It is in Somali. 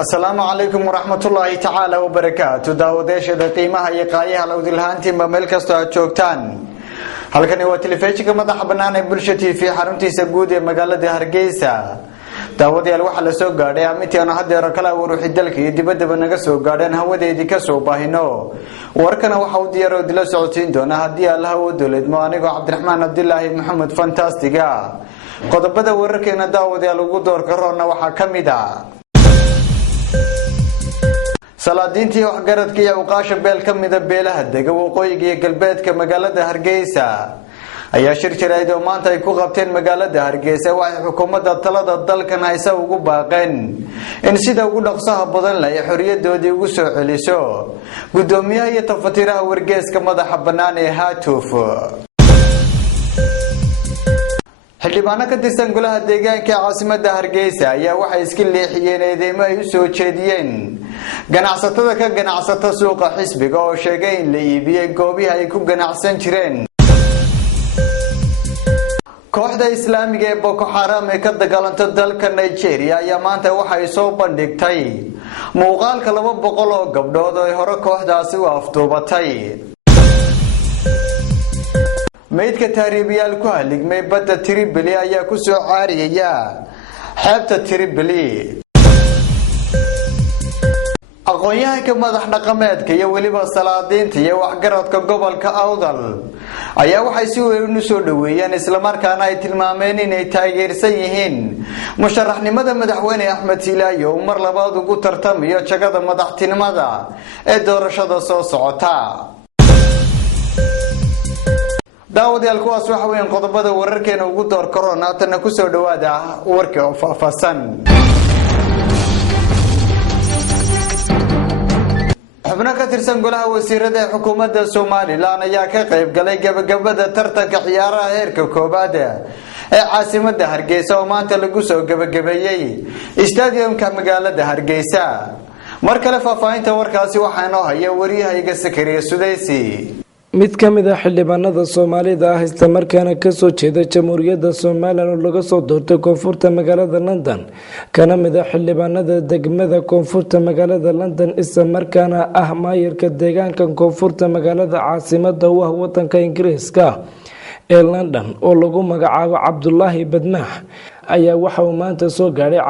السلام عليكم ورحمة الله تعالى وبركاته داوديش qiimaha iyo qaayaha la wadilhaantiinba meel kasta aad joogtaan halkani waa telefishinka madaxa banaan ee bulsha TV xaruntiisa guud ee magaalada Hargeysa daawadayaal waxa la soo gaadhay amintii aan hadeero kala waruuxi dalka iyo dibadaba naga soo gaadheen hawadeedii ka soo baahino warkana waxa uu diyaar dila socodsiin doona hadii Allah uu dawladmo aniga Cabdiraxmaan Abdullaahi Maxamed fantastiga qodobada wararkeena daawadayaal ugu door garoona waxa kamid ah salaadiintii waxgaradka iyo uqaasha beel kamida beelaha dega waqooyiga iyo galbeedka magaalada Hargeysa ayaa shir jireed oo maanta ay ku qabteen magaalada Hargeysa waxay xukuumadda talada dalkan haysa ugu baaqeen in sida ugu dhaqsaha badan la xorriyadoodii ugu soo celiso gudoomiyaha iyo tafatiraha wargeyska madaxa banaan ee Haatuf xildhibaano ka tirsan golaha deegaanka caasimadda Hargeysa ayaa waxay iska leexiyeen eedeymo ay u soo jeediyeen ganacsatada ka ganacsata suuqa xisbiga oo sheegay in la iibiyay goobaha ay ku ganacsan jireen kooxda islaamiga ee Boko Haram ee ka dagaalanta dalka Nigeria ayaa maanta waxay soo bandhigtay muuqaalka 200 oo gabdhood oo hore kooxdaasi u afduubatay meydka taariibiyaal ku haligmay badda Tripoli ayaa ku soo caariyay xeebta Tripoli aqoonyahanka madax dhaqameedka iyo waliba salaadiinta iyo waxgaradka gobolka Awdal ayaa waxay si weyn u soo dhaweeyeen isla markaana ay tilmaameen inay taageersan yihiin musharaxnimada madaxweyne Axmed Silaayo oo mar labaad ugu tartamayo jagada madaxtinimada ee doorashada soo socota daawadayaal kuwaas waxa weyn qodobada wararkeena ugu door corona tan ku soo dhawaada warka oo faahfaahsan xubno ka tirsan golaha wasiirada ee xukuumadda Soomaaliland ayaa ka qayb galay gabagabada tartanka ciyaaraha heerka koobaad ee caasimadda Hargeysa oo maanta lagu soo gabagabeeyay stadiumka magaalada Hargeysa mar kale faahfaahinta warkaasi waxaa noo haya wariyahayga Sakariya Sudaysi mid ka mid ah xildhibaanada Soomaalida ah isla markaana ka soo jeeda Jamhuuriyadda Soomaaliland oo laga soo doortay koonfurta magaalada London kana mid ah xildhibaanada degmada koonfurta magaalada London isla markaana ah maayirka deegaanka koonfurta magaalada caasimadda wadanka Ingiriiska ee London oo lagu magacaabo Cabdullaahi Badmaax ayaa waxa uu maanta soo gaaray